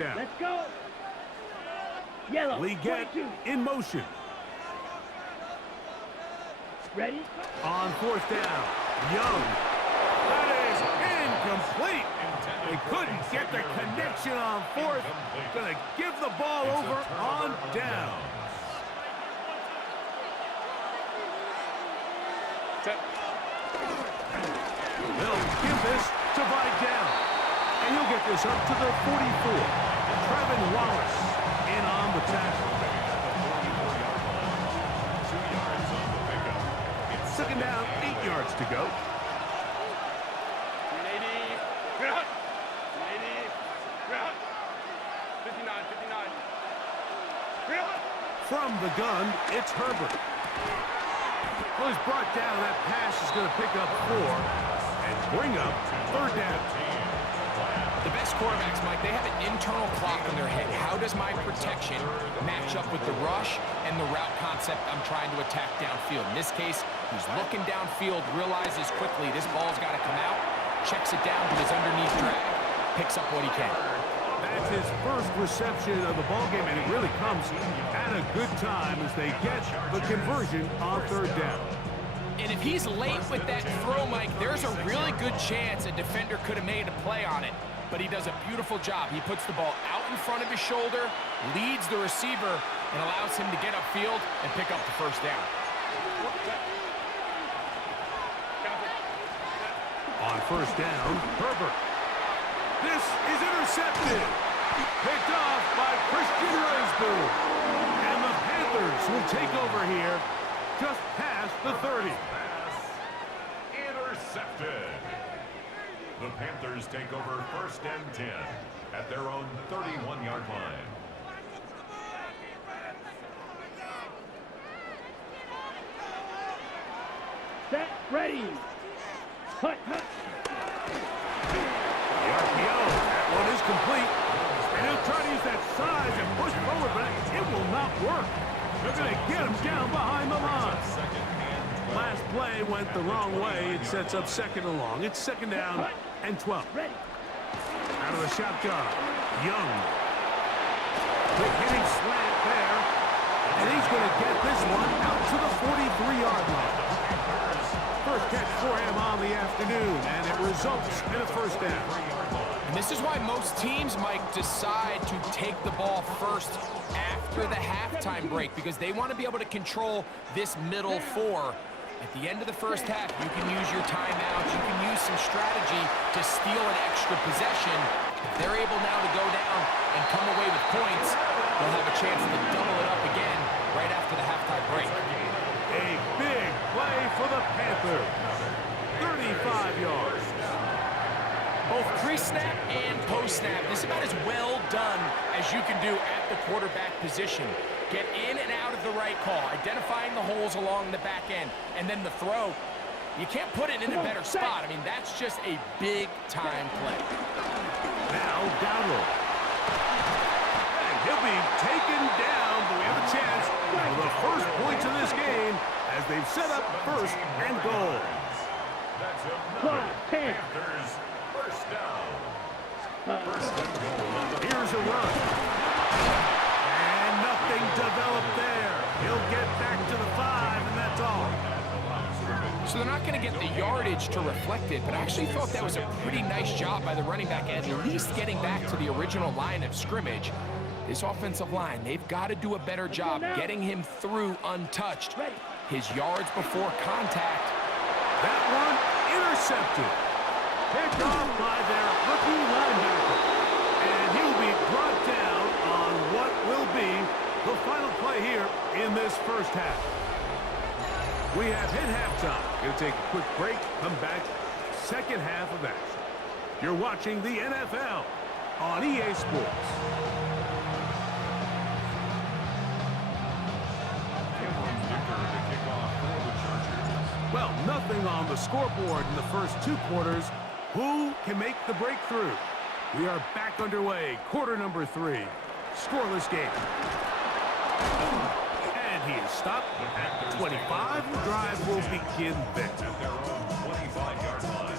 down. Let's go. Yellow. Leggett in motion. Ready? On fourth down. Young. That is incomplete. They couldn't get the connection on fourth. Gonna give the ball over on down. They'll give this to Vidal. And he'll get this up to the 44. Trevin Wallace in on the tackle. Second down, 8 yards to go. From the gun, it's Herbert. Well, he's brought down. That pass is going to pick up 4 and bring up third down. The best quarterbacks, Mike, they have an internal clock in their head. How does my protection match up with the rush and the route concept I'm trying to attack downfield? In this case, he's looking downfield, realizes quickly this ball's got to come out, checks it down to his underneath drag, picks up what he can. That's his first reception of the ballgame, and it really comes at a good time as they get the conversion on third down. And if he's late with that throw, Mike, there's a really good chance a defender could have made a play on it. But he does a beautiful job. He puts the ball out in front of his shoulder, leads the receiver, and allows him to get upfield and pick up the first down. On first down, Herbert. This is intercepted. Picked off by Christian Witherspoon. And the Panthers will take over here just past the 30. Intercepted. The Panthers take over first and 10 at their own 31-yard line. Set. Ready. Hut, hut. The RPO. That one is complete. And he'll try to use that size and push forward, but it will not work. They're going to get him down behind the line. Last play went the wrong way. It sets up second and long. It's second down and 12. Ready. Out of the shotgun. Young. Quick hitting slant there. And he's going to get this one out to the 43-yard line. First catch for him on the afternoon, and it results in a first down. And this is why most teams, Mike, decide to take the ball first after the halftime break, because they want to be able to control this middle 4. At the end of the first half, you can use your timeouts, you can use some strategy to steal an extra possession. If they're able now to go down and come away with points, they'll have a chance to double it up again right after the halftime break. A big play for the Panthers. 35 yards. Both pre-snap and post-snap, this is about as well done as you can do at the quarterback position. Get in and out of the right call, identifying the holes along the back end, and then the throw. You can't put it in a better spot. I mean, that's just a big-time play. Now, Dowdle. And he'll be taken down, but we have a chance for the first points of this game as they've set up first and goal. That's another Panthers first down. First and goal. Here's a run. And nothing developed there. He'll get back to the 5, and that's all. So they're not going to get the yardage to reflect it, but I actually thought that was a pretty nice job by the running back, at least getting back to the original line of scrimmage. This offensive line, they've got to do a better job getting him through untouched. His yards before contact. That one intercepted. Picked off by their rookie linebacker. And he'll be brought down on what will be the final play here in this first half. We have hit halftime. Going to take a quick break, come back, second half of action. You're watching the NFL on EA Sports. Well, nothing on the scoreboard in the first 2 quarters. Who can make the breakthrough? We are back underway. Quarter number 3. Scoreless game. And he is stopped at the 25. The drive will begin there. At their own 25-yard line.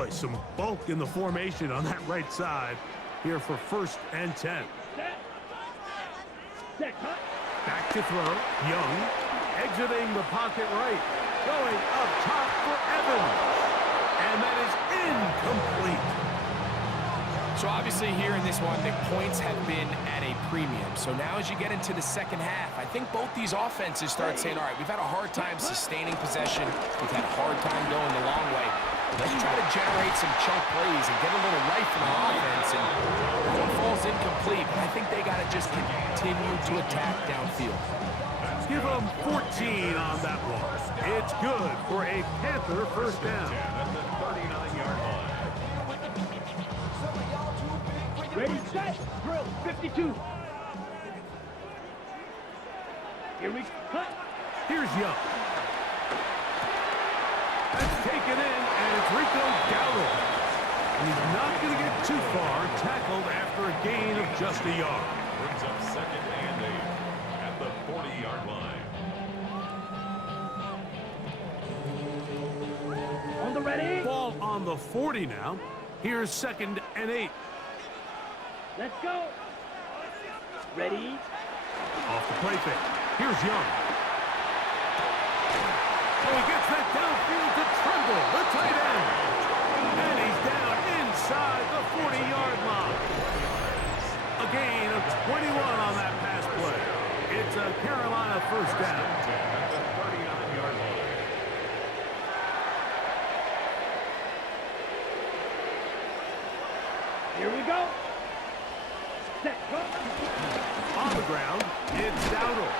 Boy, some bulk in the formation on that right side here for 1st and 10. Set, hut. Back to throw. Young exiting the pocket right. Going up top for Evans. And that is incomplete. So obviously here in this one, the points have been at a premium. So now as you get into the second half, I think both these offenses start saying, all right, we've had a hard time sustaining possession. We've had a hard time going the long way. Let's try to generate some chunk plays and get a little life in our offense. And that one falls incomplete. But I think they got to just continue to attack downfield. Give them 14 on that one. It's good for a Panther 1st down. At the 39-yard line. Ready, set, drill, 52. Here we cut. Here's Young. That's taken in, and it's Rico Dowdle. And he's not going to get too far, tackled after a gain of just a yard. Brings up 2nd and 8 at the 40-yard line. On the ready. Ball on the 40 now. Here's 2nd and 8. Let's go. Ready. Off the play fake. Here's Young. Oh, he gets that downfield to Tremble, the tight end. And he's down inside the 40-yard line. A gain of 21 on that pass play. It's a Carolina 1st down. At the 39-yard line. Here we go. Set, go. On the ground, it's Dowdle.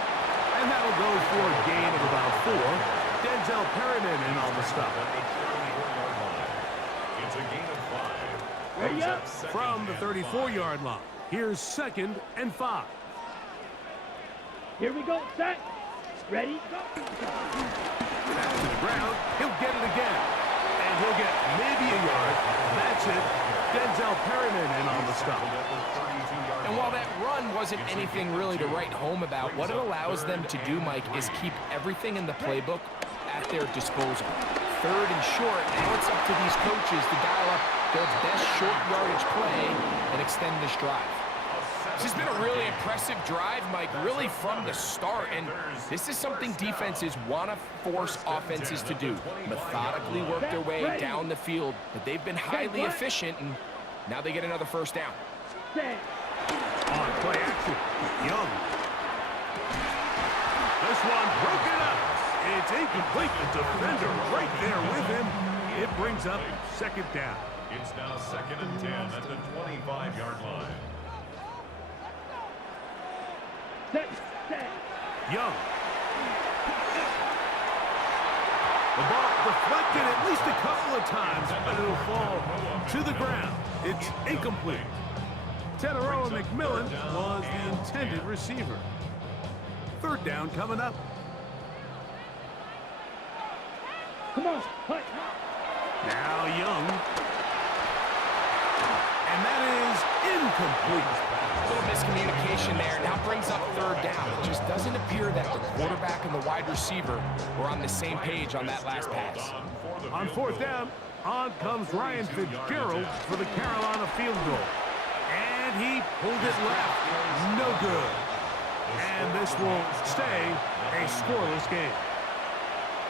And that'll go for a gain of about 4. Denzel Perryman in on the stop. It's a gain of 5. Ready up. From the 34-yard line, here's 2nd and 5. Here we go. Set. Ready. Go. Back to the ground, he'll get it again. And he'll get maybe a yard. That's it. Denzel Perryman in on the stop. And while that run wasn't anything really to write home about, what it allows them to do, Mike, is keep everything in the playbook at their disposal. 3rd and short, now it's up to these coaches to dial up their best short yardage play and extend this drive. This has been a really impressive drive, Mike, really from the start. And this is something defenses want to force offenses to do. Methodically work their way down the field. But they've been highly efficient, and now they get another 1st down. Set. On play action, Young. This one broken up. It's incomplete. The defender right there with him. It brings up 2nd down. It's now 2nd and 10 at the 25-yard line. Set. Set. Young. The ball deflected at least a couple of times, but it'll fall to the ground. It's incomplete. Teteroa McMillan was the intended receiver. 3rd down coming up. Come on. Hut. Now Young. And that is incomplete. A little miscommunication there. Now brings up 3rd down. It just doesn't appear that the quarterback and the wide receiver were on the same page on that last pass. On 4th down, on comes Ryan Fitzgerald for the Carolina field goal. And he pulled it left. No good. And this will stay a scoreless game.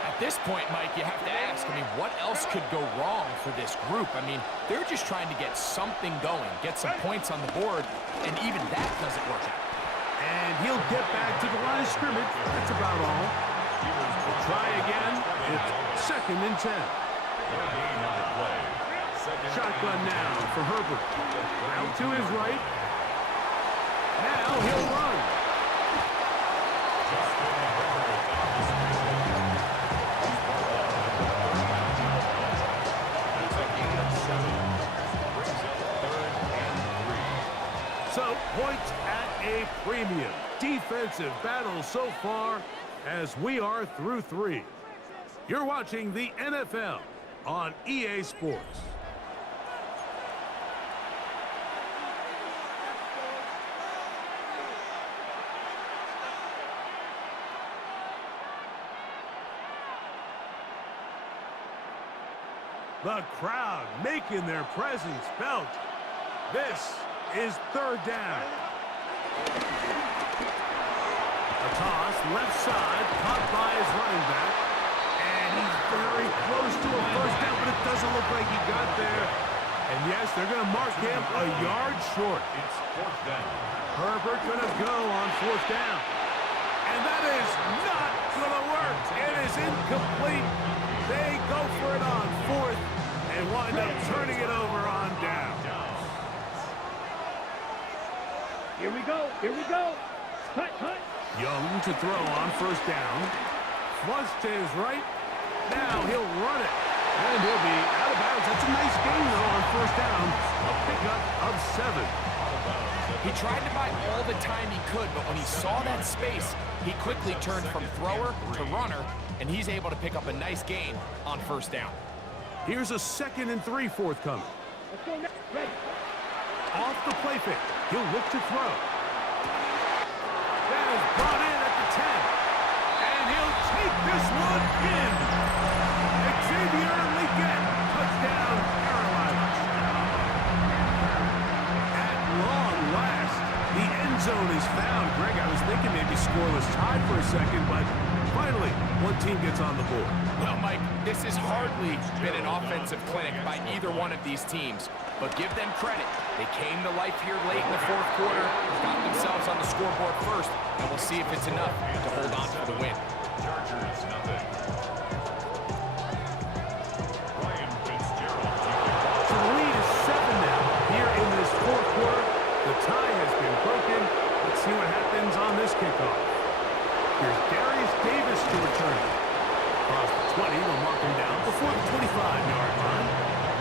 At this point, Mike, you have to ask, I mean, what else could go wrong for this group? I mean, they're just trying to get something going, get some points on the board, and even that doesn't work out. And he'll get back to the line of scrimmage. That's about all. We'll try again. It's 2nd and 10. Shotgun now for Herbert. Out to his right. Now he'll run. So, points at a premium. Defensive battle so far as we are through 3. You're watching the NFL on EA Sports. The crowd making their presence felt. This is third down. A toss, left side, caught by his running back. And he's very close to a first down, but it doesn't look like he got there. And yes, they're going to mark him a yard short. It's fourth down. Herbert going to go on fourth down. And that is not going to work. It is incomplete. They go for it on fourth and wind up turning it over on down. Here we go. Here we go. Cut, cut. Young to throw on first down. Flush to his right. Now he'll run it. And he'll be out of bounds. That's a nice gain, though, on first down. A pickup of 7. He tried to buy all the time he could, but when he saw that space, he quickly turned from thrower to runner, and he's able to pick up a nice gain on first down. Here's a 2nd and 3 forthcoming. Let's go next. Ready. Off the play fake. He'll look to throw. That is brought in at the 10. And he'll take this one in. Xavier Leggett, touchdown, Carolina. At long last, the end zone is found. Greg, I was thinking maybe scoreless tie for a second, but finally, one team gets on the board. Well, Mike, this has hardly been an offensive clinic by either one of these teams, but give them credit. They came to life here late in the fourth quarter, got themselves on the scoreboard first, and we'll see if it's enough to hold on for the win. Chargers, nothing. So the lead is 7 now here in this fourth quarter. The tie has been broken. Let's see what happens on this kickoff. Here's Darius Davis to return. Across the 20, will mark him down before the 25-yard line.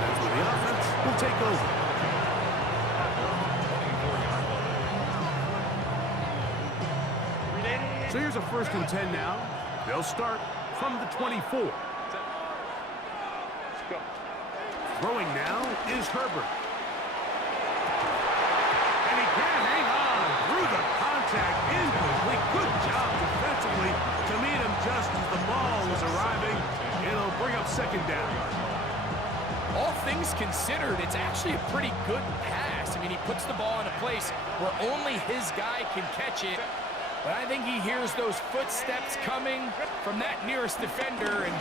That's where the offense will take over. So here's a 1st and 10 now. They'll start from the 24. Throwing now is Herbert. And he can hang on through the contact. Incomplete. Good job defensively to meet him just as the ball was arriving. It'll bring up 2nd down. All things considered, it's actually a pretty good pass. I mean, he puts the ball in a place where only his guy can catch it. But I think he hears those footsteps coming from that nearest defender, and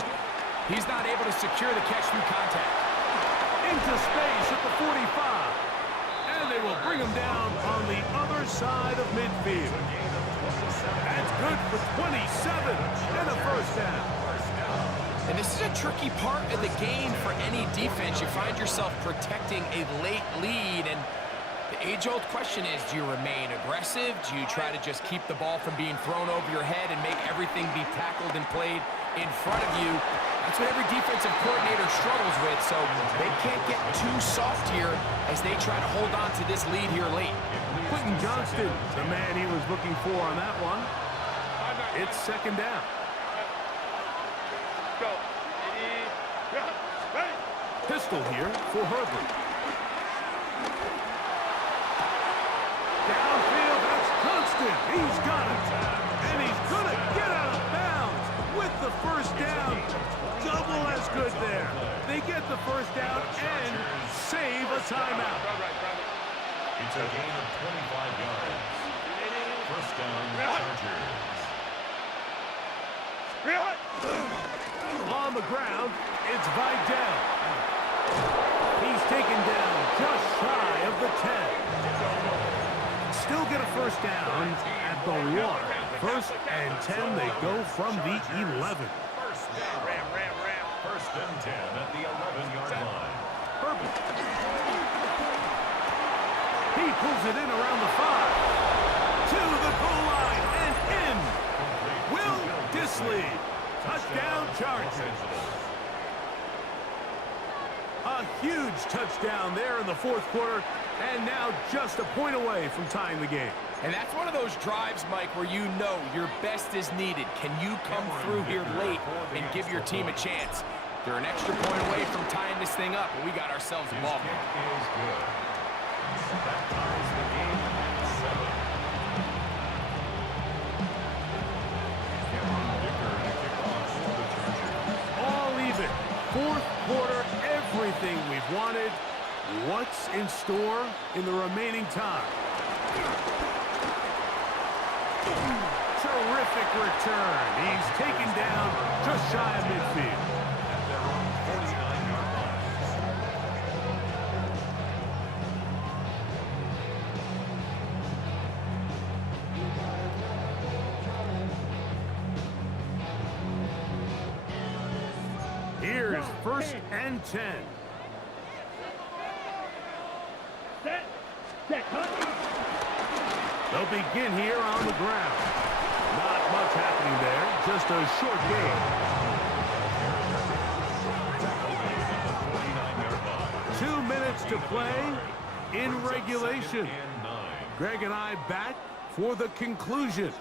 he's not able to secure the catch through contact. Into space at the 45. And they will bring him down on the other side of midfield. That's good for 27 and a first down. And this is a tricky part of the game for any defense. You find yourself protecting a late lead, and the age-old question is, do you remain aggressive? Do you try to just keep the ball from being thrown over your head and make everything be tackled and played in front of you? That's what every defensive coordinator struggles with, so they can't get too soft here as they try to hold on to this lead here late. Quentin Johnston, the man he was looking for on that one. It's 2nd down. Go. Ready. Pistol here for Herbert. Downfield, that's Johnston. He's got it. And he's going to get out of bounds with the first down. Double as good there. They get the first down and save a timeout. It's a gain of 25 yards. First down, Chargers. On the ground, it's Vidal. He's taken down just shy of the 10. Still get a first down at the 1. 1st and 10, they go from the 11. First and 10 at the 11-yard line. Herbert. He pulls it in around the 5. To the goal line and in. Will Disley. Touchdown, Chargers. A huge touchdown there in the fourth quarter, and now just a point away from tying the game. And that's one of those drives, Mike, where you know your best is needed. Can you come through here late and give your team a chance? They're an extra point away from tying this thing up, and we got ourselves a ball game. Is good. That ties the game at 7. All even. Fourth quarter, every everything we've wanted. What's in store in the remaining time? Terrific return. He's taken down just shy of midfield. At their own 49-yard line. Here's 1st and 10. Set, cut. They'll begin here on the ground. Not much happening there, just a short game. 2 minutes to play in regulation. Greg and I back for the conclusion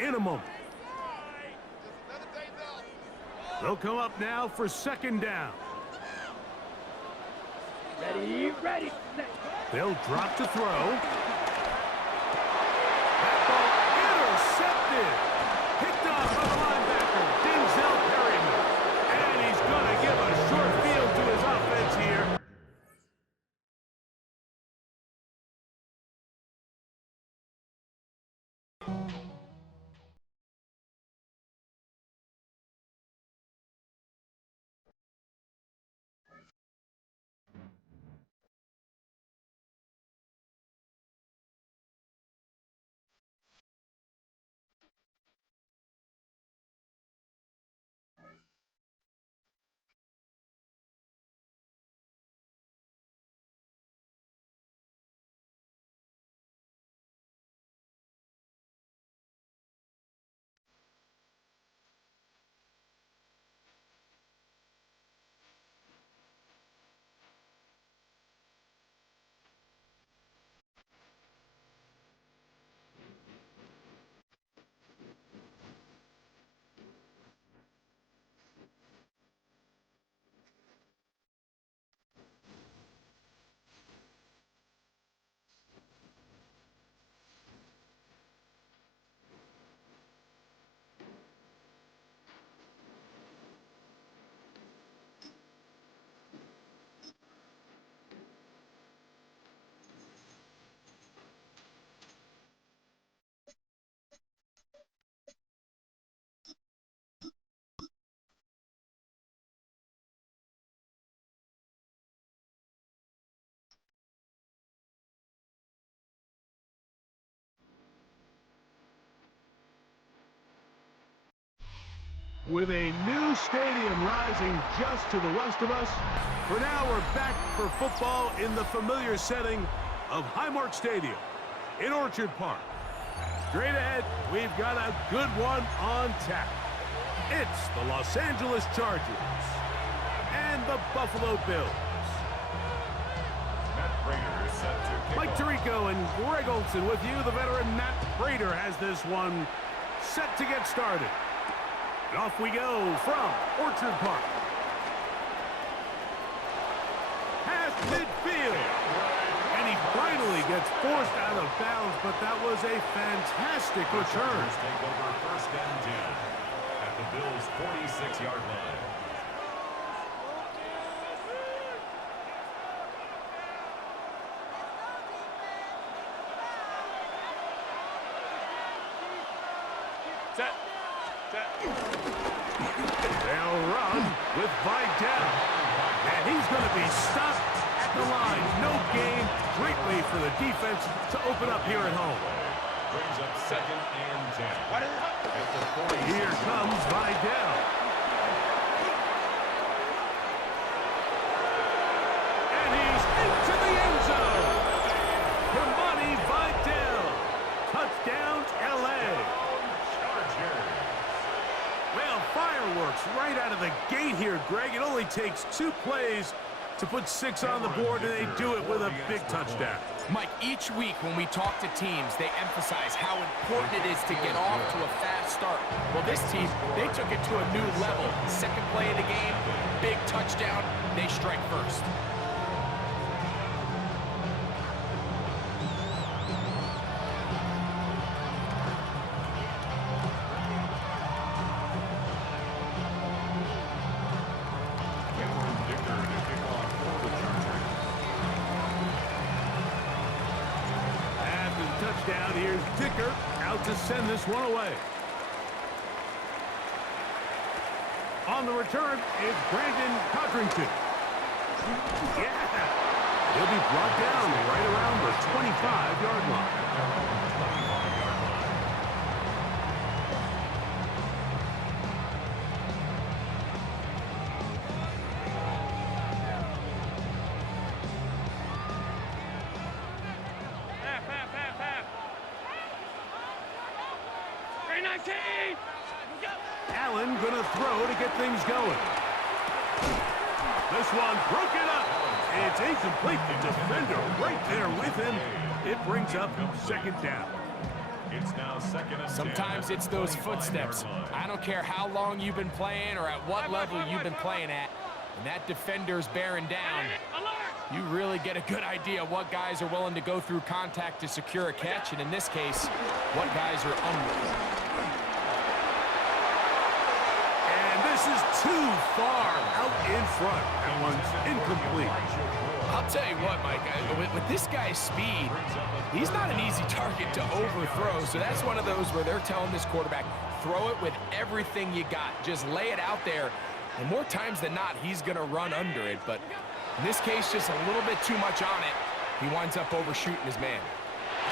in a moment. They'll come up now for 2nd down. Ready, set. They'll drop to throw. That ball intercepted. Picked off by the linebacker, Denzel Perryman. And he's going to give a short field to his offense here. With a new stadium rising just to the west of us, for now we're back for football in the familiar setting of Highmark Stadium in Orchard Park. Straight ahead, we've got a good one on tap. It's the Los Angeles Chargers and the Buffalo Bills. Matt Prater set to kick Mike off. Tirico and Greg Olson with you. The veteran Matt Prater has this one set to get started. And off we go from Orchard Park. Past midfield. And he finally gets forced out of bounds, but that was a fantastic return. Chargers take over 1st and 10 at the Bills' 46-yard line. They'll run with Vidal. And he's going to be stopped at the line. No gain. Great way for the defense to open up here at home. Brings up 2nd and 10. At the 46. Here comes Vidal. And he's into the end zone. Kamani Vidal. Touchdown, L.A. Chargers. Well, fireworks right out of the gate here, Greg. It only takes 2 plays to put 6 on the board, and they do it with a big touchdown. Mike, each week when we talk to teams, they emphasize how important it is to get off to a fast start. Well, this team, they took it to a new level. 2nd play of the game, big touchdown, they strike first. Dicker to kick off here's Dicker out to send this one away. On the return is Brandon Codrington. Yeah! He'll be brought down right around the 25-yard line. Allen gonna throw to get things going. This one broken up. It's incomplete. The defender right there with him. It brings up second down. It's now second and 10. Sometimes it's those footsteps. I don't care how long you've been playing or at what level you've been playing at. When that defender's bearing down, you really get a good idea what guys are willing to go through contact to secure a catch, and in this case, what guys are unwilling. And this is too far out in front. That one's incomplete. I'll tell you what, Mike, with this guy's speed, he's not an easy target to overthrow, so that's one of those where they're telling this quarterback, throw it with everything you got. Just lay it out there, and more times than not, he's going to run under it, but in this case, just a little bit too much on it. He winds up overshooting his man.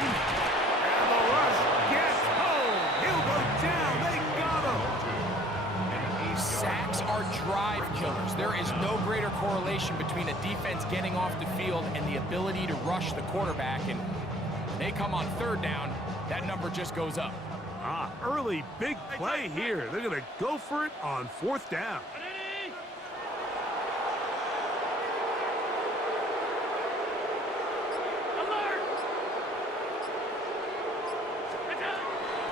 And the rush gets home. He'll go down. They got him. Sacks are drive killers. There is no greater correlation between a defense getting off the field and the ability to rush the quarterback. And when they come on third down, that number just goes up. Early big play here. They're going to go for it on fourth down.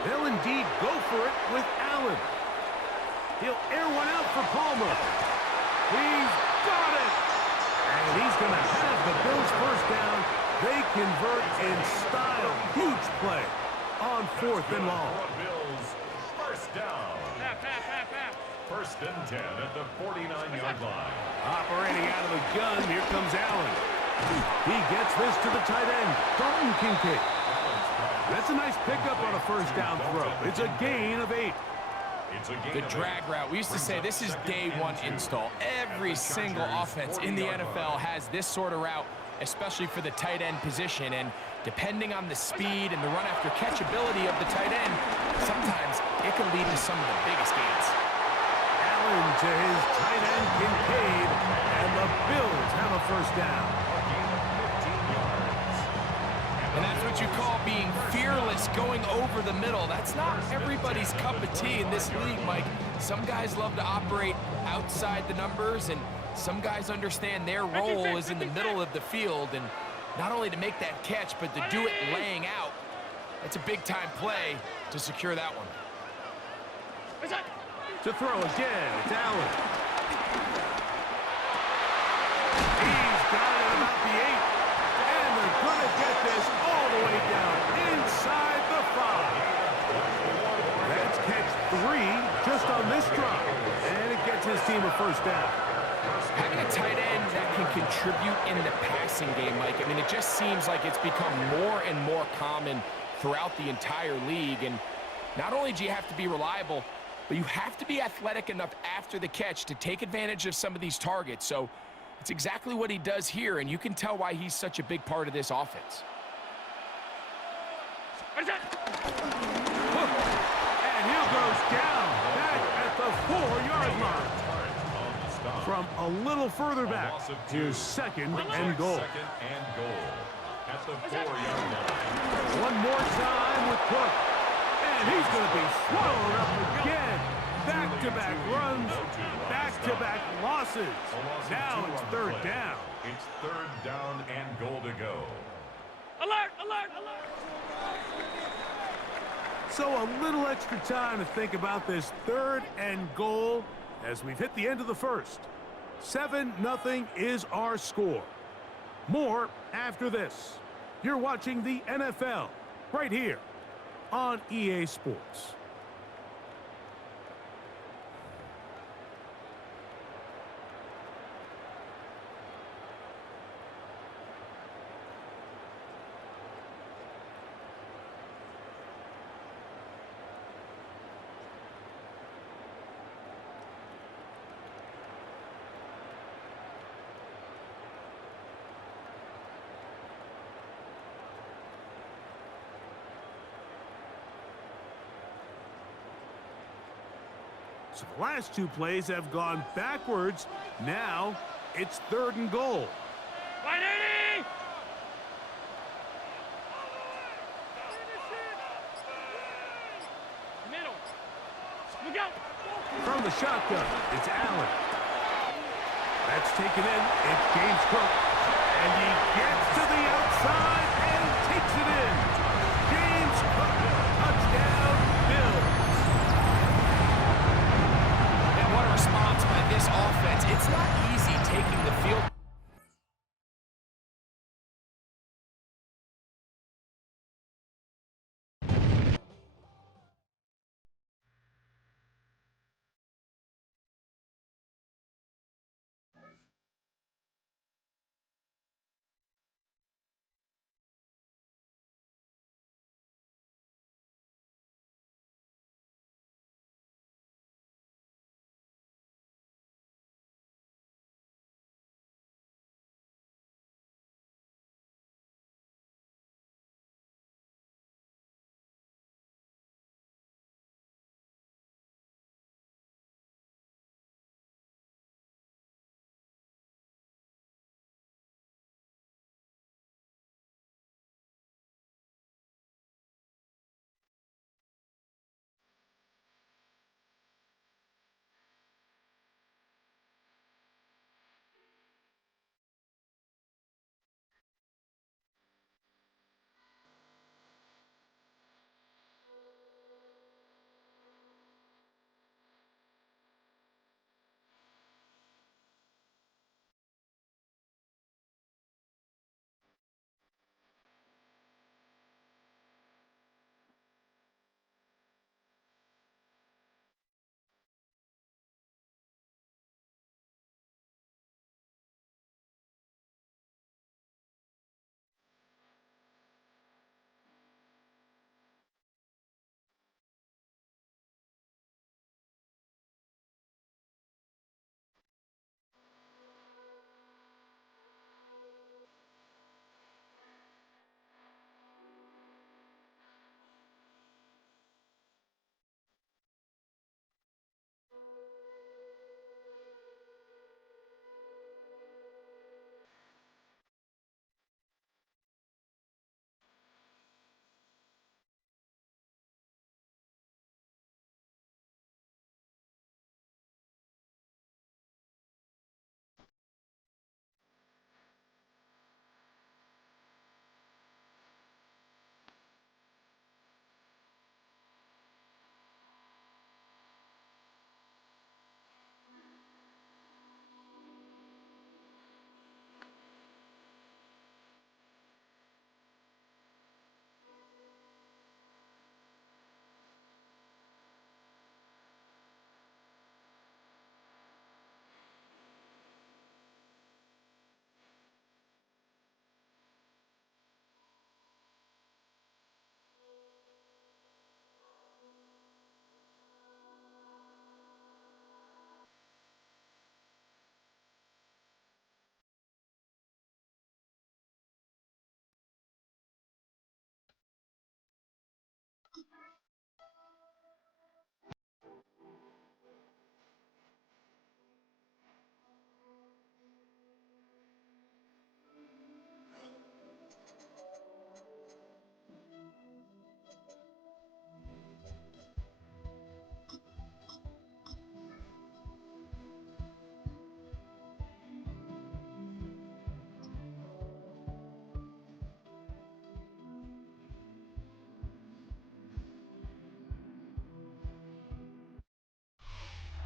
They'll indeed go for it with Allen. He'll air one out for Palmer. He's got it. And he's going to have the Bills first down. They convert in style. Huge play on fourth and long. Bills first down. First and 10 at the 49-yard line. Operating out of the gun, here comes Allen. He gets this to the tight end, Dalton Kincaid. That's a nice pickup on a first down throw. It's a gain of 8. The drag route, we used to say this is day one install. Every single offense in the NFL has this sort of route, especially for the tight end position. And depending on the speed and the run after catch ability of the tight end, sometimes it can lead to some of the biggest gains. Allen to his tight end Kincaid, and the Bills have a first down. And that's what you call being fearless, going over the middle. That's not everybody's cup of tea in this league, Mike. Some guys love to operate outside the numbers, and some guys understand their role is in the middle of the field, and not only to make that catch, but to do it laying out. That's a big-time play to secure that one. To throw again, it's Allen. He's got it about the 8. And they're going to get this all the way down inside the 5. That's catch 3 just on this drive. And it gets his team a first down. Having a tight end that can contribute in the passing game, Mike, I mean, it just seems like it's become more and more common throughout the entire league. And not only do you have to be reliable, but you have to be athletic enough after the catch to take advantage of some of these targets. So it's exactly what he does here, and you can tell why he's such a big part of this offense. And he goes down back at the 4-yard line. From a little further back, here's second and goal. Second and goal at the 4-yard line. One more time with Cook. And he's going to be swallowed up again. Back-to-back runs, back-to-back losses. Now it's third down. It's third down and goal to go. Alert, alert, alert. So a little extra time to think about this third and goal as we've hit the end of the first. 7-0 is our score. More after this. You're watching the NFL right here on EA Sports. So the last two plays have gone backwards. Now it's 3rd and goal. 180! Middle. Look out! From the shotgun, it's Allen. That's taken in. It's James Cook. And he gets to the outside and takes it in. James Cook, touchdown, Bills. And what a response by this offense. It's not easy taking the field.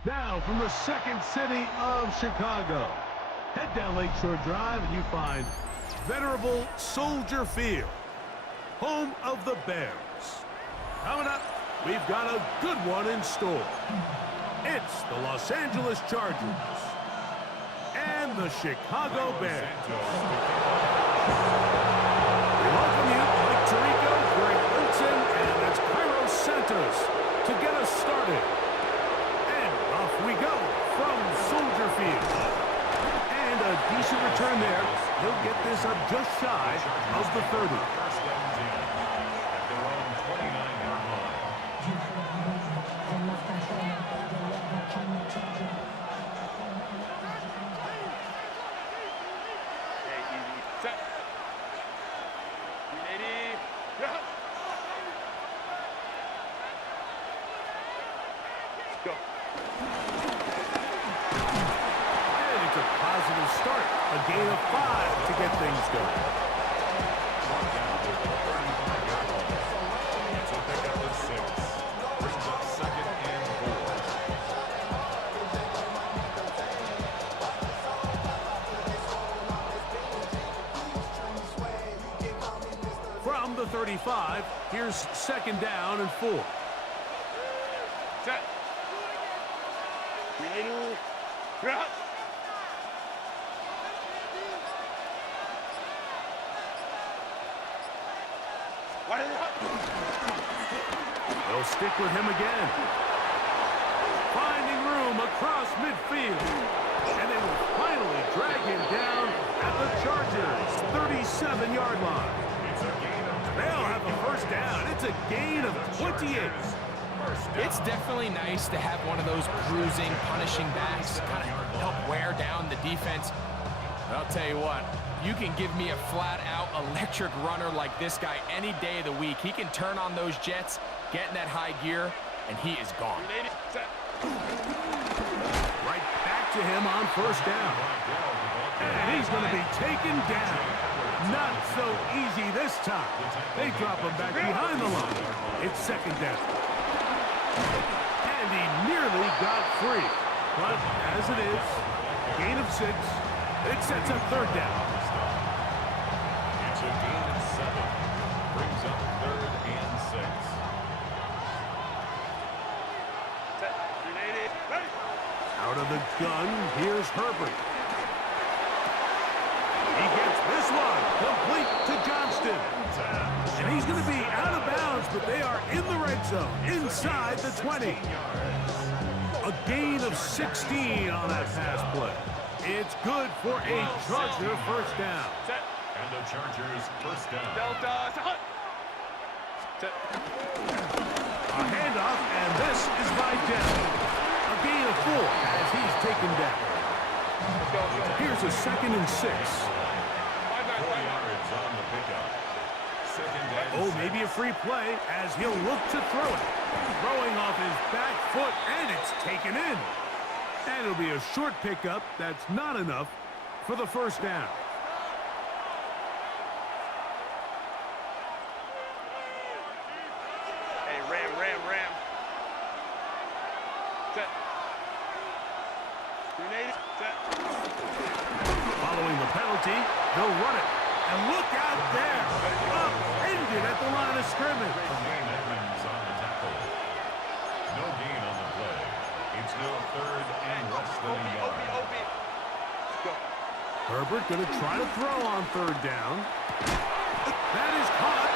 Now from the second city of Chicago, head down Lakeshore Drive and you find venerable Soldier Field, home of the Bears. Coming up, we've got a good one in store. It's the Los Angeles Chargers and the Chicago Bears. We welcome you, Mike Tirico, Greg Olsen, and that's Cairo Santos to get us started. And off we go from Soldier Field. And a decent return there. He'll get this up just shy of the 30. First and 10 at their own 29-yard line. start. A gain of 5 to get things going. It's a pickup of 6. Brings up 2nd and 4. From the 35, here's 2nd down and 4. Set. They'll stick with him again. Finding room across midfield. And they will finally drag him down at the Chargers' 37-yard line. They'll have a first down. It's a gain of 28. It's definitely nice to have one of those bruising, punishing backs kind of help wear down the defense. But I'll tell you what, you can give me a flat-out electric runner like this guy any day of the week. He can turn on those jets, get in that high gear, and he is gone. Right back to him on first down. And he's going to be taken down. Not so easy this time. They drop him back behind the line. It's 2nd down. And he nearly got free. But as it is, gain of 6. It sets up 3rd down. It's a gain of 7. Brings up 3rd and 6. Out of the gun, here's Herbert. He gets this one complete to Johnston. And he's going to be out of bounds, but they are in the red zone, inside the 20. A gain of 16 on that pass play. It's good for a Charger first down. And the Chargers first down. A handoff, and this is by Denver. A gain of 4 as he's taken down. Here's a 2nd and 6. 4 yards on the pickup. 2nd and 6. Oh, maybe a free play as he'll look to throw it. Throwing off his back foot, and it's taken in. And it'll be a short pickup. That's not enough for the first down. Hey, Ram. Set. Set. Following the penalty, they'll run it. And look out there. Upended at the line of scrimmage. Edmonds on the tackle. No gain on the play. It's now 3rd and less than a yard. Herbert going to try to throw on 3rd down. That is caught.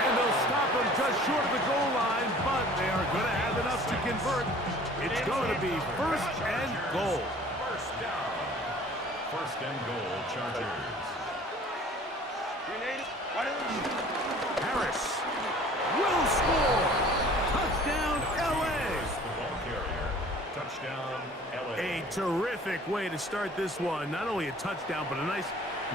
And they'll stop him just short of the goal line, but they are going to have enough to convert. It's going to be 1st and goal. First down. 1st and goal, Chargers. Harris will score. Touchdown, L.A. The ball carrier. Touchdown, LA. A terrific way to start this one. Not only a touchdown, but a nice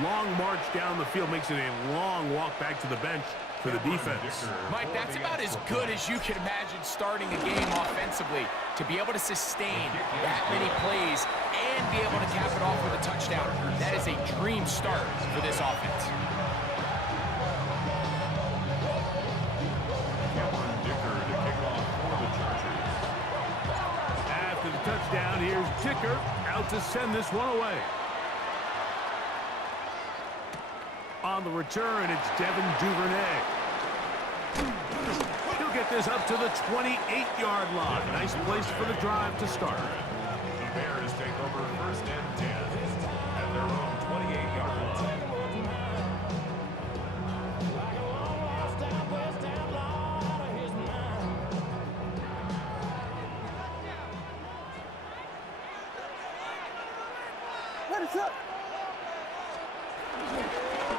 long march down the field. Makes it a long walk back to the bench for the defense. Mike, that's about as good as you can imagine starting a game offensively. To be able to sustain that many plays and be able to cap it off with a touchdown, that is a dream start for this offense. After the touchdown, here's Dicker out to send this one away. On the return, it's Devin Duvernay. He'll get this up to the 28-yard line. Nice place for the drive to start. The Bears take over 1st and 10 at their own 28-yard line.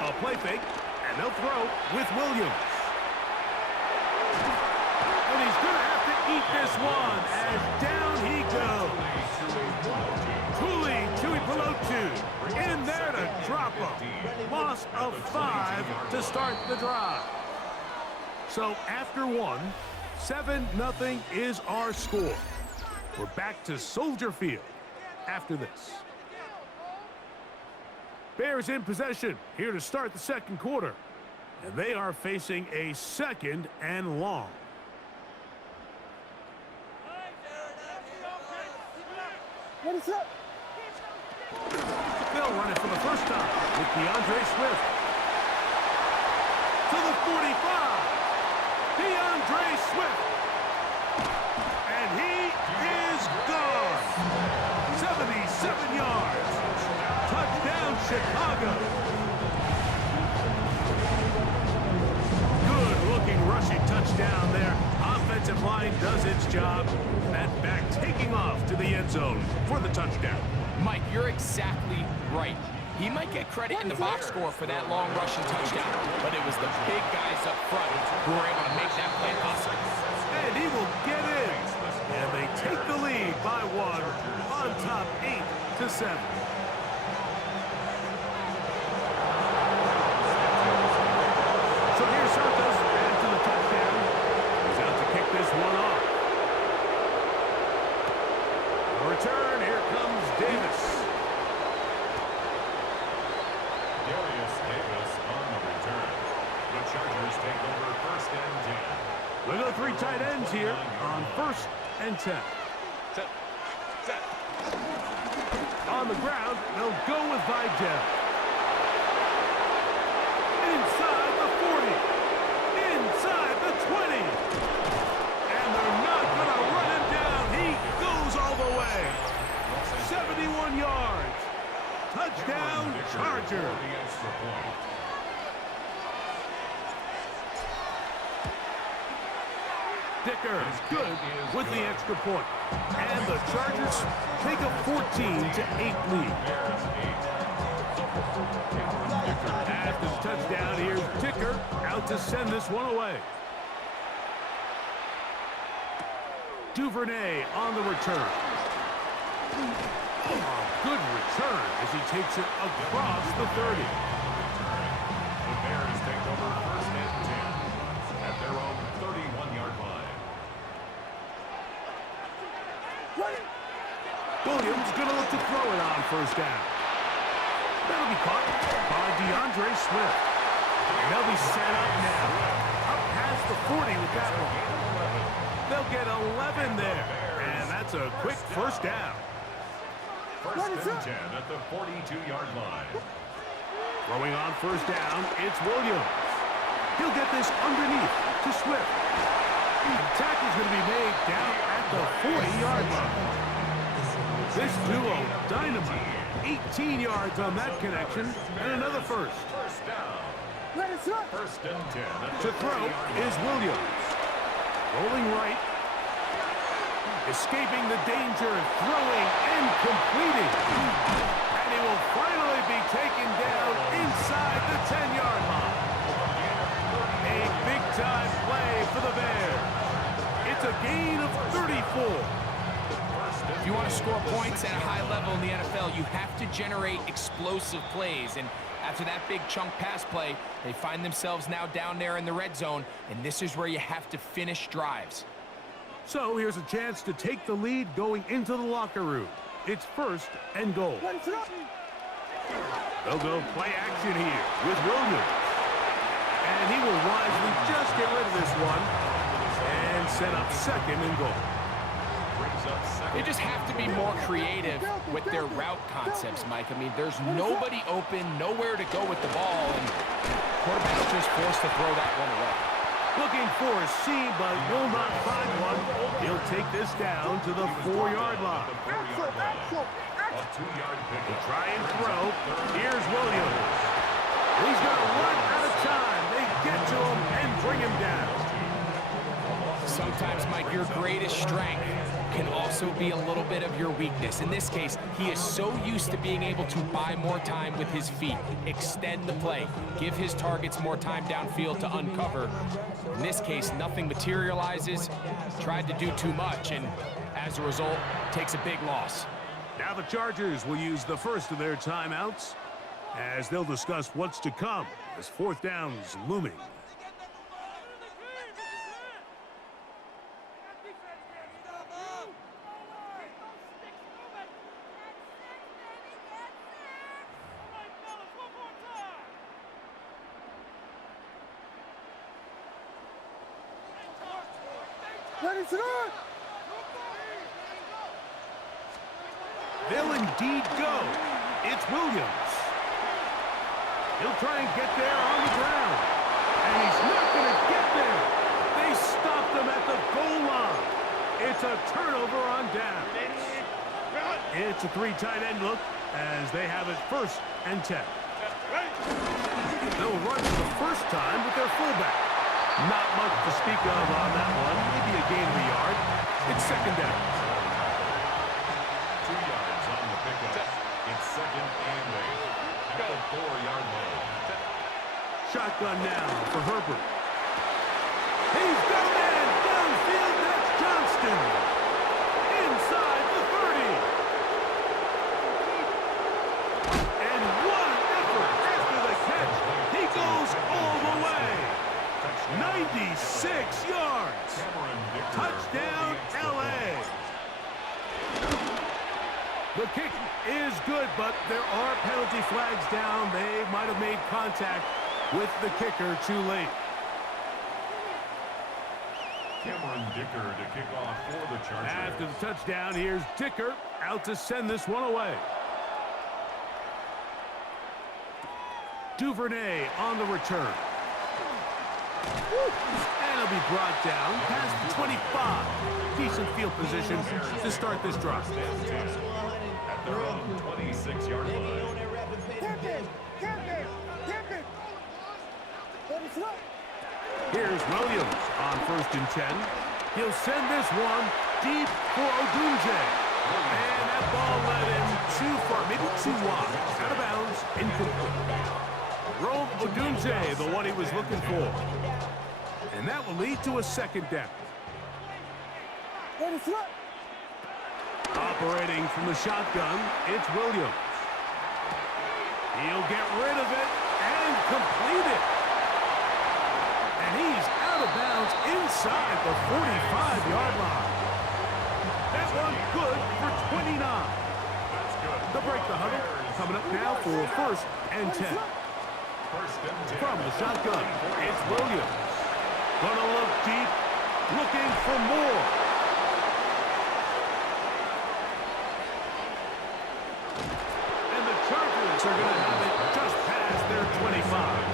A play fake, and they'll throw with Williams. And he's going to have to eat this one as down he goes. Tuli Tuipulotu in there to drop him. Loss of 5 to start the drive. So after 7-0 is our score. We're back to Soldier Field after this. Bears in possession here to start the second quarter. And they are facing a 2nd and long. What is up? They'll run it for the first time with DeAndre Swift. To the 45. DeAndre Swift. And he is gone. 77 yards. Touchdown, Chicago. Good-looking rushing touchdown there. Offensive line does its job. That back taking off to the end zone for the touchdown. Mike, you're exactly right. He might get credit in the box score for that long rushing touchdown, but it was the big guys up front who were able to make that play possible. And he will get in. And they take the lead by 1 on top 8-7. So here's Santos back to the touchdown. He's out to kick this one off. A return, here comes Davis. Darius Davis on the return. The Chargers take over 1st and 10. We go 3 tight ends here on 1st and 10. On the ground, they'll go with Vidal. Inside the 40. Inside the 20. And they're not going to run him down. He goes all the way. 71 yards. Touchdown, Charger. Dicker is good with the extra point. And the Chargers take a 14-8 lead. After the touchdown, here's Dicker out to send this one away. Duvernay on the return. A good return as he takes it across the 30. The Bears take over 1st and 10 at their own 31-yard line. Williams going to look to throw it on 1st down. That'll be caught by DeAndre Swift. And they'll be set up now. Up past the 40 with that one. They'll get 11 there. And that's a quick 1st down. 1st and 10 at the 42-yard line. Throwing on 1st down, it's Williams. He'll get this underneath to Swift. The tackle's going to be made down at the 40-yard line. This duo, dynamite. 18 yards on that connection, and another 1st. 1st down. 1st and 10. To throw is Williams. Rolling right. Escaping the danger, throwing and completing. And he will finally be taken down inside the 10-yard line. A big-time play for the Bears. It's a gain of 34. If you want to score points at a high level in the NFL, you have to generate explosive plays. And after that big chunk pass play, they find themselves now down there in the red zone, and this is where you have to finish drives. So here's a chance to take the lead going into the locker room. It's 1st and goal. They'll go play action here with Williams. And he will wisely just get rid of this one and set up 2nd and goal. They just have to be more creative with their route concepts, Mike. I mean, there's nobody open, nowhere to go with the ball, and quarterback's just forced to throw that one away. Looking for a seam, but will not find one. He'll take this down to the 4-yard line. A 2-yard pick. He'll try and throw. Here's Williams. He's going to run out of time. They get to him and bring him down. Sometimes, Mike, your greatest strength can also be a little bit of your weakness. In this case, he is so used to being able to buy more time with his feet, extend the play, give his targets more time downfield to uncover. In this case, nothing materializes, tried to do too much, and as a result, takes a big loss. Now the Chargers will use the first of their timeouts as they'll discuss what's to come as 4th down is looming. They'll indeed go. It's Williams. He'll try and get there on the ground. And he's not going to get there. They stopped him at the goal line. It's a turnover on down. It's a three tight end look as they have it 1st and 10. They'll run for the first time with their fullback. Not much to speak of on that one. Maybe a gain of a yard. It's 2nd down. 2 yards on the pickup. It's 2nd and 8 at the 4-yard line. Shotgun now for Herbert. He's got a man downfield. That's Johnston. Inside the 30. And what an effort after the catch. He goes all the way. 96 yards. Touchdown, L.A. The kick is good, but there are penalty flags down. They might have made contact with the kicker too late. Cameron Dicker to kick off for the Chargers. After the touchdown, here's Dicker out to send this one away. Duvernay on the return. And he'll be brought down past the 25. Decent field position to start this drive. At their own 26-yard line. Here's Williams on 1st and 10. He'll send this one deep for Odunze. And that ball led him too far, maybe too wide. Out of bounds, incomplete. Rome Odunze, the one he was looking for. And that will lead to a 2nd down. Operating from the shotgun, it's Williams. He'll get rid of it and complete it. And he's out of bounds inside the 45-yard line. That one good for 29. That's good. The break the huddle coming up now for 1st and 10. 1st and 10. From the shotgun, it's Williams. Gonna look deep, looking for more. And the Chargers are gonna have it just past their 25.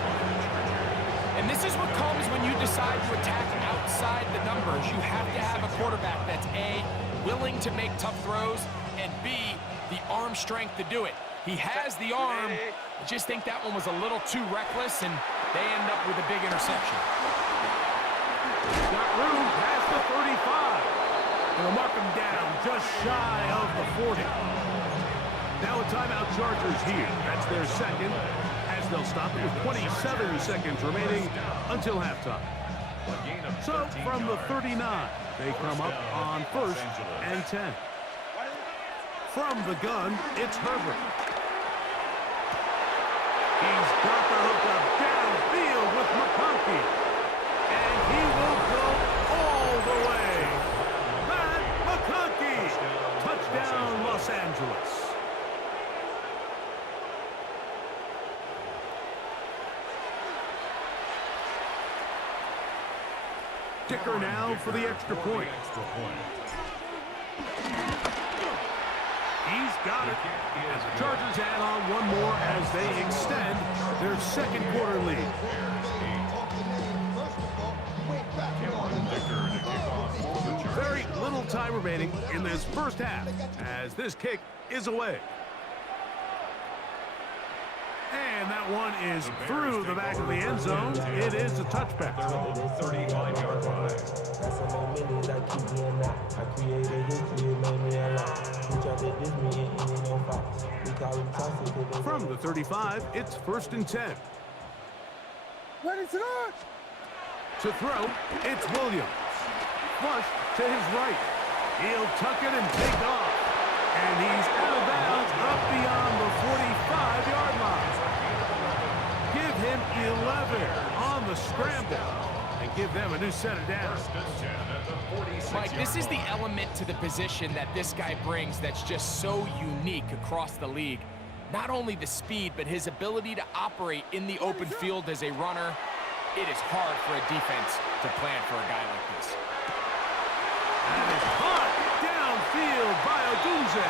And this is what comes when you decide to attack outside the numbers. You have to have a quarterback that's A, willing to make tough throws, and B, the arm strength to do it. He has the arm. I just think that one was a little too reckless, and they end up with a big interception. Got room past the 35. They'll mark him down just shy of the 40. Now a timeout Chargers here. That's their 2nd. They'll stop it with 27 seconds remaining until halftime. So from the 39, they come up on 1st and 10. From the gun, it's Herbert. He's got the hookup downfield with McConkey. And he will go all the way. Matt McConkey. Touchdown, Los Angeles. Dicker now for the extra point. He's got it. As the Chargers add on one more as they extend their 2nd quarter lead. Very little time remaining in this 1st half as this kick is away. And that one is through the back of the end zone. It is a touchback. 35-yard line. From the 35, it's 1st and 10. To throw, it's Williams. Flush to his right. He'll tuck it and take off. And he's out of bounds up beyond the 45-yard line. Give him 11 on the scramble and give them a new set of downs. Mike, this is the element to the position that this guy brings that's just so unique across the league. Not only the speed, but his ability to operate in the open field as a runner. It is hard for a defense to plan for a guy like this. And it's caught downfield by Odunze.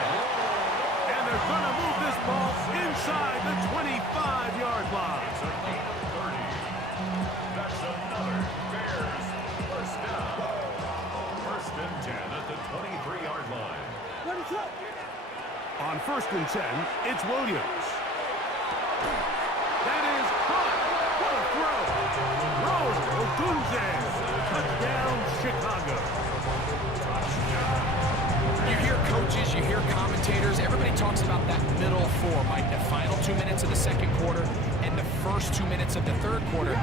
And they're going to move this ball inside the 25-yard line. It's a gain of 30. That's another Bears first down. First and 10 at the 23-yard line. On first and 10, it's Williams. That is caught. What a throw. Rose Odunze. Touchdown, Chicago. You hear coaches, you hear commentators, everybody talks about that middle four, Mike, the final 2 minutes of the second quarter and the first 2 minutes of the third quarter.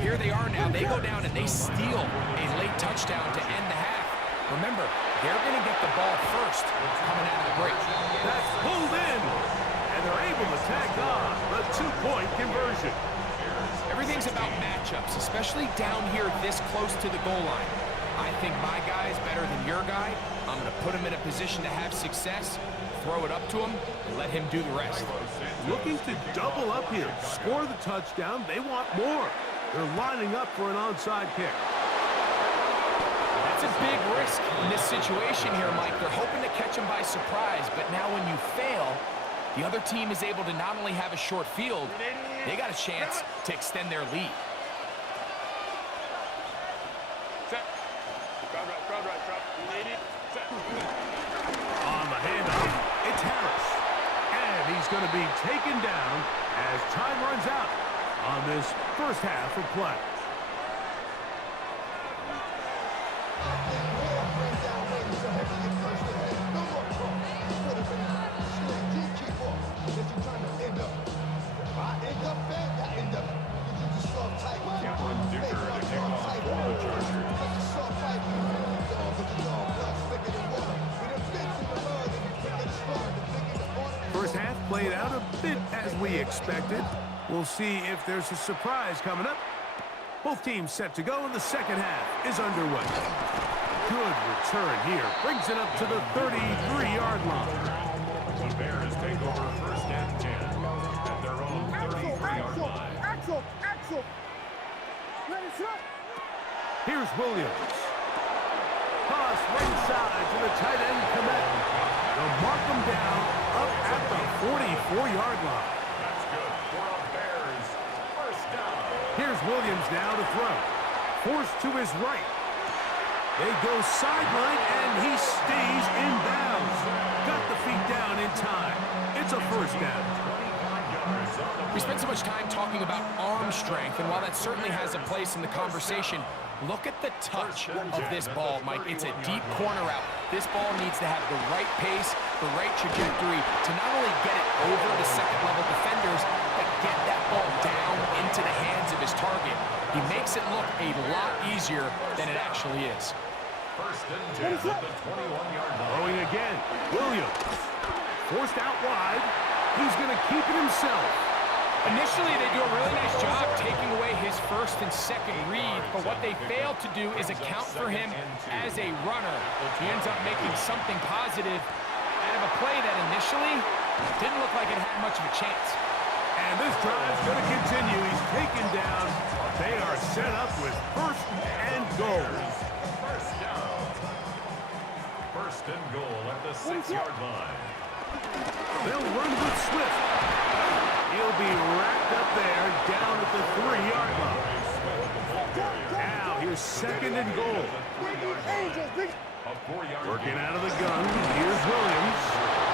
Here they are now. They go down and they steal a late touchdown to end the half. Remember, they're going to get the ball first coming out of the break. That's pulled in. And they're able to tack on the two-point conversion. Everything's about matchups, especially down here this close to the goal line. I think my guy is better than your guy. I'm going to put him in a position to have success, throw it up to him, and let him do the rest. Looking to double up here, score the touchdown. They want more. They're lining up for an onside kick. That's a big risk in this situation here, Mike. They're hoping to catch him by surprise, but now when you fail, the other team is able to not only have a short field, they got a chance to extend their lead. On the handoff, it's Harris. And he's going to be taken down as time runs out on this first half of play. First half played out a bit as we expected. We'll see if there's a surprise coming up. Both teams set to go, and the second half is underway. Good return here. Brings it up to the 33-yard line. The Bears take over first and 10 at their own 33-yard line. Here's Williams. Pass right side to the tight end, Komet. They'll mark him down up at the 44-yard line. That's good for a Bears first down. Here's Williams now to throw. Forced to his right. They go sideline, and he stays in bounds. Got the feet down in time. It's a first down. We spent so much time talking about arm strength, and while that certainly has a place in the conversation, look at the touch of this ball, Mike. It's a deep corner route. This ball needs to have the right pace, the right trajectory to not only get it over the second-level defenders, but get that ball down into the hands of his target. He makes it look a lot easier than it actually is. First and 10 at the 21-yard line. Throwing again. Williams. Forced out wide. He's going to keep it himself. Initially, they do a really nice job taking away his first and second read, but what they fail to do is account for him as a runner. He ends up making something positive out of a play that initially didn't look like it had much of a chance. And this drive's going to continue. He's taken down. They are set up with first and goal. First down. First and goal at the 6-yard line. They'll run with Swift. He'll be wrapped up there down at the 3-yard line. Now here's second and goal. Working out of the gun. Here's Williams.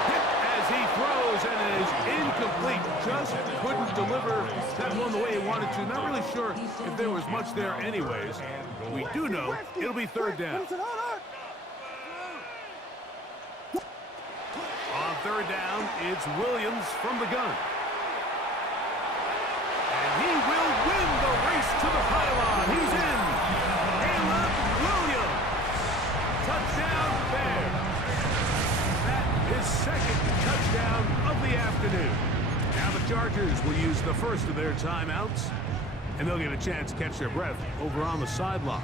Hit as he throws, and it is incomplete. Just couldn't deliver that one the way he wanted to. Not really sure if there was much there anyways. We do know it'll be third down. On third down, it's Williams from the gun. And he will win the race to the pylon. He's in. Caleb Williams. Touchdown, Bears. That is second touchdown of the afternoon. Now the Chargers will use the first of their timeouts, and they'll get a chance to catch their breath over on the sideline.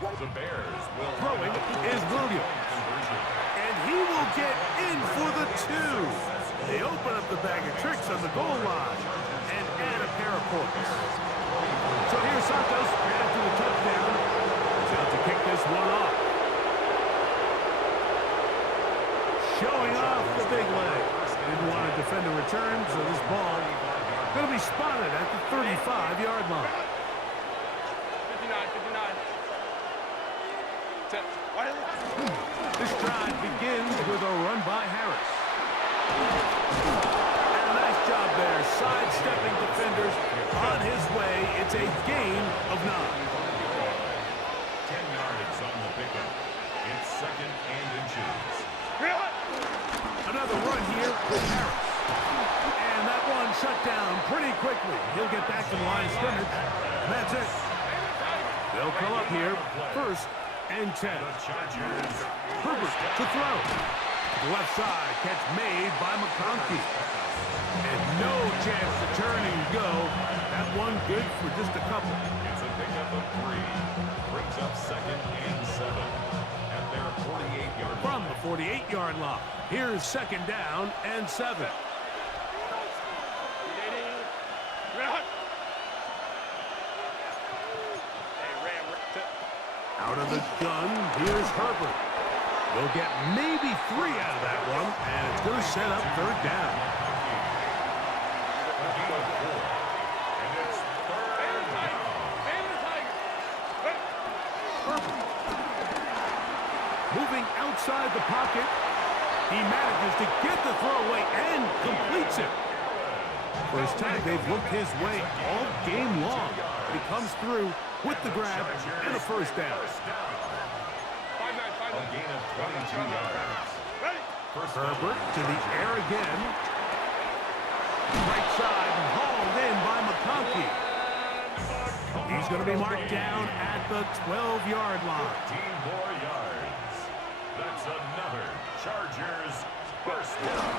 The Bears will Throwing is Williams. And he will get in for the 2. They open up the bag of tricks on the goal line and add a pair of points. So here's Santos after the touchdown. As kick this one off. Showing off the big leg. Didn't want to defend a return, so this ball going to be spotted at the 35-yard line. 59. This drive begins with a run by Harris. And a nice job there, sidestepping defenders on his way. It's a gain of 9. 10 yards on the pickup. It's second and inches. Another run here with Harris. And that one shut down pretty quickly. He'll get back to the line of scrimmage. And that's it. They'll come up here, first and 10. Herbert to throw. The left side, catch made by McConkey. And no chance to turn and go. That one good for just a couple. It's a pickup of 3. Brings up second and 7 at their 48-yard line. From the 48-yard line, here's second down and 7. Out of the gun, here's Herbert. They'll get maybe 3 out of that one, and it's going to set up third down. Herbert. Moving outside the pocket, he manages to get the throw away and completes it. First time they've looked his way all game long. He comes through with the grab and a first down. A gain of 22 yards. Herbert to the air again. Right side hauled in by McConkey. He's going to be marked down at the 12-yard line. 13 more yards. That's another Chargers first down.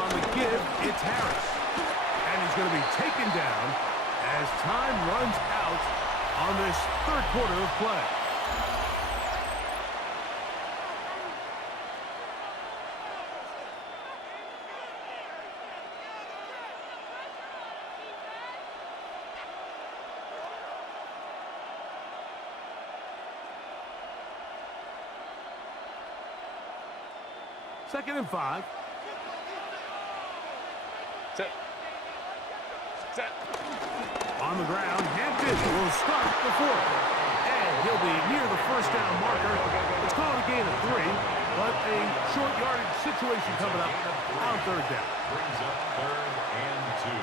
On the give, it's Harris. And he's going to be taken down as time runs out on this third quarter of play. Second and 5. Set. On the ground, Hampton will start the fourth. And he'll be near the first down marker. It's called a gain of 3, but a short yardage situation coming up on third down. Brings up third and 2.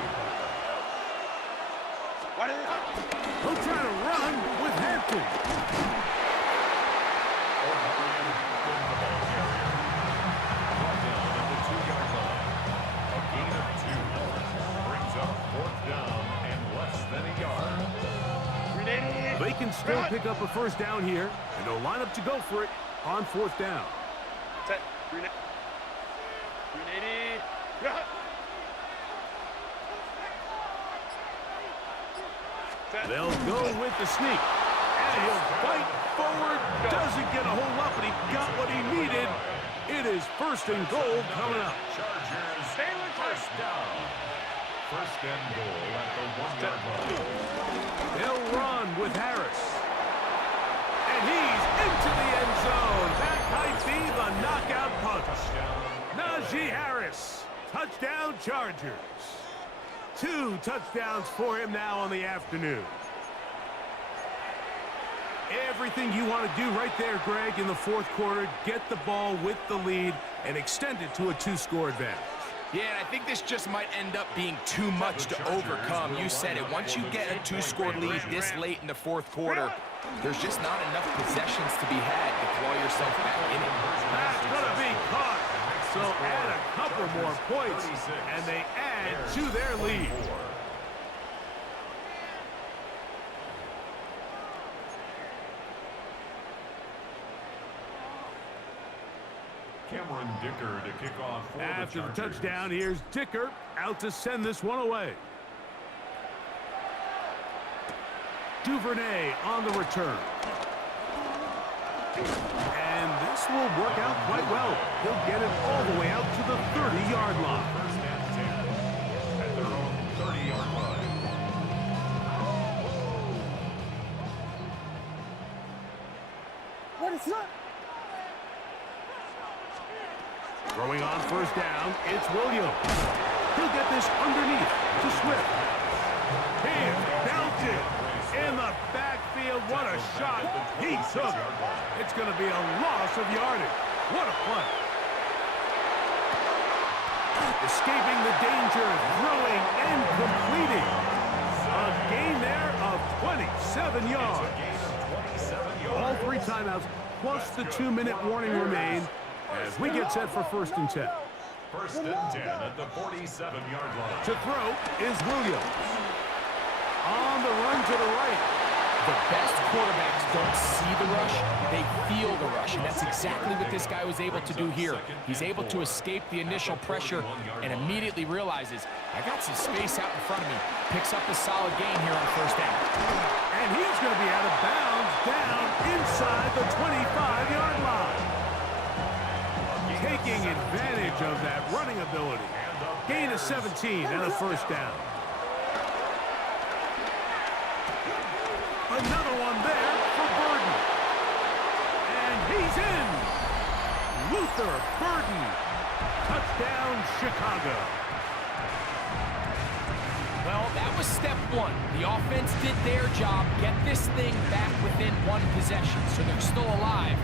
He'll try to run with Hampton. Brought down at the 2-yard line. A gain of 2. Brings up fourth down and less than a yard. They can still pick up a first down here, and they'll line up to go for it on fourth down. Set. They'll go with the sneak. And he'll fight forward. Doesn't get a whole lot, but he got what he needed. It is first and goal coming up. Chargers first down. First and goal at the 1-yard line. They'll run with Harris. And he's into the end zone. That might be the knockout punch. Najee Harris. Touchdown Chargers. 2 touchdowns for him now on the afternoon. Everything you want to do right there, Greg, in the fourth quarter, get the ball with the lead and extend it to a 2-score advantage. Yeah, and I think this just might end up being too much to overcome. You said it. Once you get a 2-score lead this late in the fourth quarter, there's just not enough possessions to be had to claw yourself back in it. That's going to be caught. So add a couple more points, and they add to their lead. Cameron Dicker to kick off for After the Chargers. touchdown, here's Dicker out to send this one away. Duvernay on the return. And this will work out quite well. He'll get it all the way out to the 30-yard line. First and 10 at their own 30-yard line. Throwing on first down, it's Williams. He'll get this underneath to Swift. He's belted in the backfield. What a shot he took. It's going to be a loss of yardage. What a play. Escaping the danger, throwing and completing. A gain there of 27 yards. All 3 timeouts plus the 2-minute warning remain as we get set for 1st and 10. 1st and 10 at the 47-yard line. To throw is Williams. On the run to the right. The best quarterbacks don't see the rush, they feel the rush, and that's exactly what this guy was able to do here. He's able to escape the initial pressure and immediately realizes, I got some space out in front of me. Picks up a solid gain here on 1st down. And he's going to be out of bounds down inside the 25-yard line. Taking advantage of that running ability. Gain of 17 and a 1st down. Another one there for Burden. And he's in. Luther Burden. Touchdown, Chicago. Well, that was step 1. The offense did their job, get this thing back within 1 possession, so they're still alive.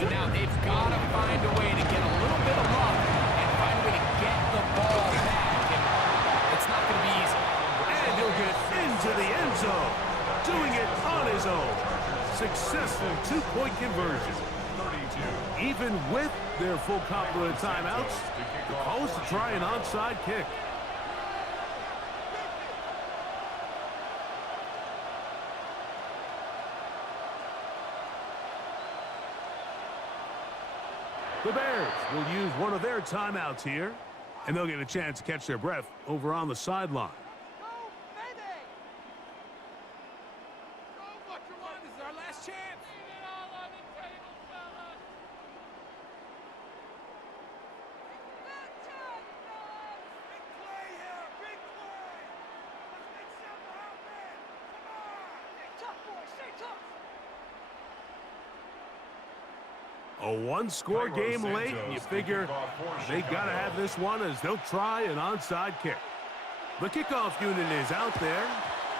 But now they've got to find a way to get a little bit of luck and find a way to get the ball back. And it's not going to be easy. And he'll get into the end zone. Doing it on his own. Successful 2-point conversion. 32. Even with their full complement of timeouts, the call is to try an onside kick. The Bears will use one of their timeouts here, and they'll get a chance to catch their breath over on the sideline. A 1-score game late, and you figure they got to have this one as they'll try an onside kick. The kickoff unit is out there,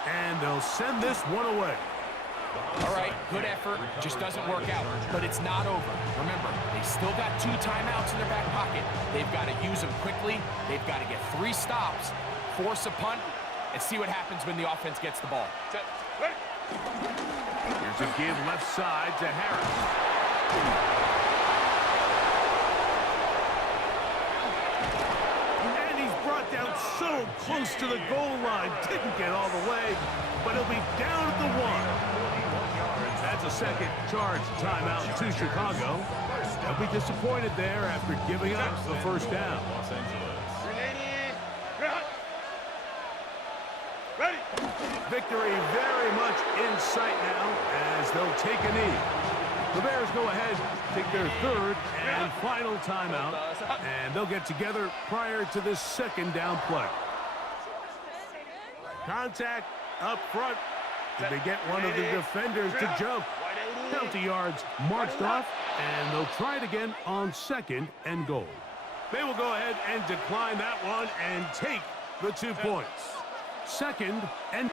and they'll send this one away. All right, good effort, just doesn't work out, but it's not over. Remember, they still got 2 timeouts in their back pocket. They've got to use them quickly. They've got to get 3 stops, force a punt, and see what happens when the offense gets the ball. Here's a give left side to Harris. And he's brought down so close to the goal line. Didn't get all the way, but he'll be down at the 1. That's a second charge timeout to Chicago. They'll be disappointed there after giving up the 1st down. Victory very much in sight now as they'll take a knee. The Bears go ahead, take their 3rd and final timeout, and they'll get together prior to this 2nd down play. Contact up front. Did they get one of the defenders to jump? Penalty yards marched off, and they'll try it again on 2nd and goal. They will go ahead and decline that one and take the 2 points. 2nd and